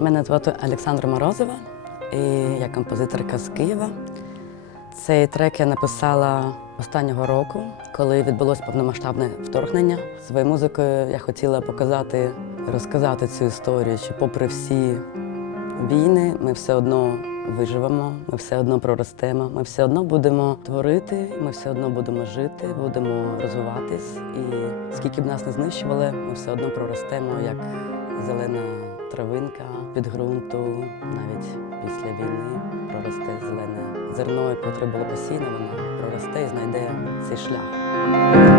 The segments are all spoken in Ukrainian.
Мене звати Олександра Морозова, і я композиторка з Києва. Цей трек я написала останнього року, коли відбулось повномасштабне вторгнення. Своєю музикою я хотіла показати, розказати цю історію, що попри всі війни ми все одно виживемо, ми все одно проростемо, ми все одно будемо творити, ми все одно будемо жити, будемо розвиватись. І скільки б нас не знищували, ми все одно проростемо як зелена травинка під ґрунту, навіть після війни проросте зелене зерно, яке було посіяно, воно проросте і знайде цей шлях.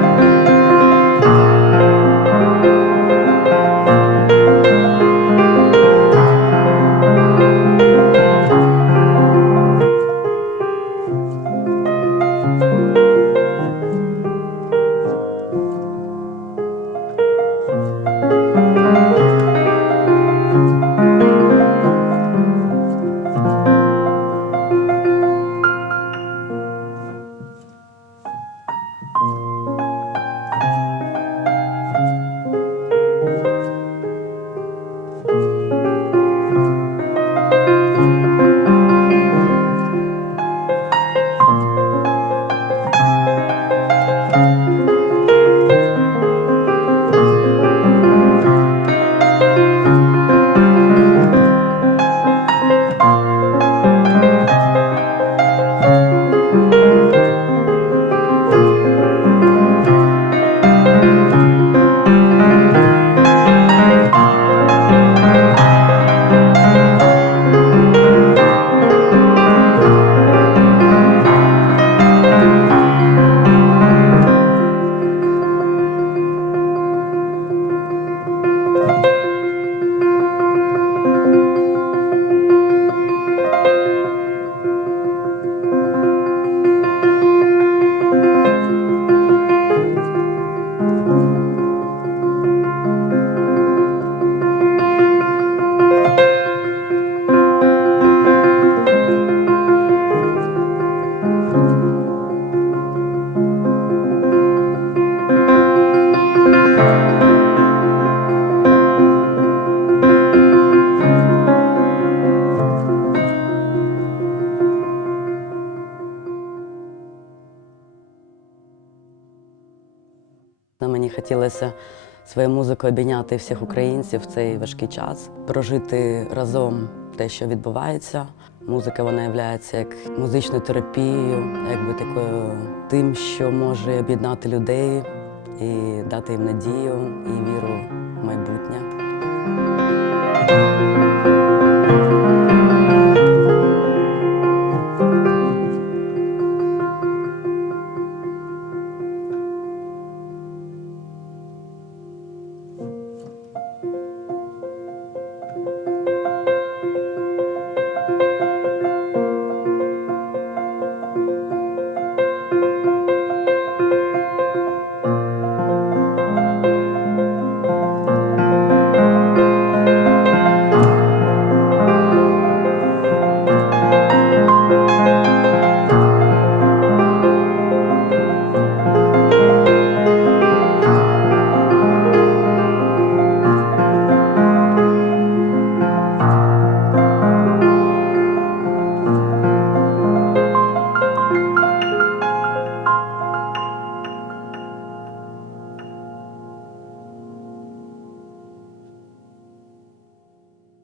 Мені хотілося своєю музикою обійняти всіх українців в цей важкий час, прожити разом те, що відбувається. Музика вона є як музичною терапією, якби такою тим, що може об'єднати людей і дати їм надію і віру в майбутнє.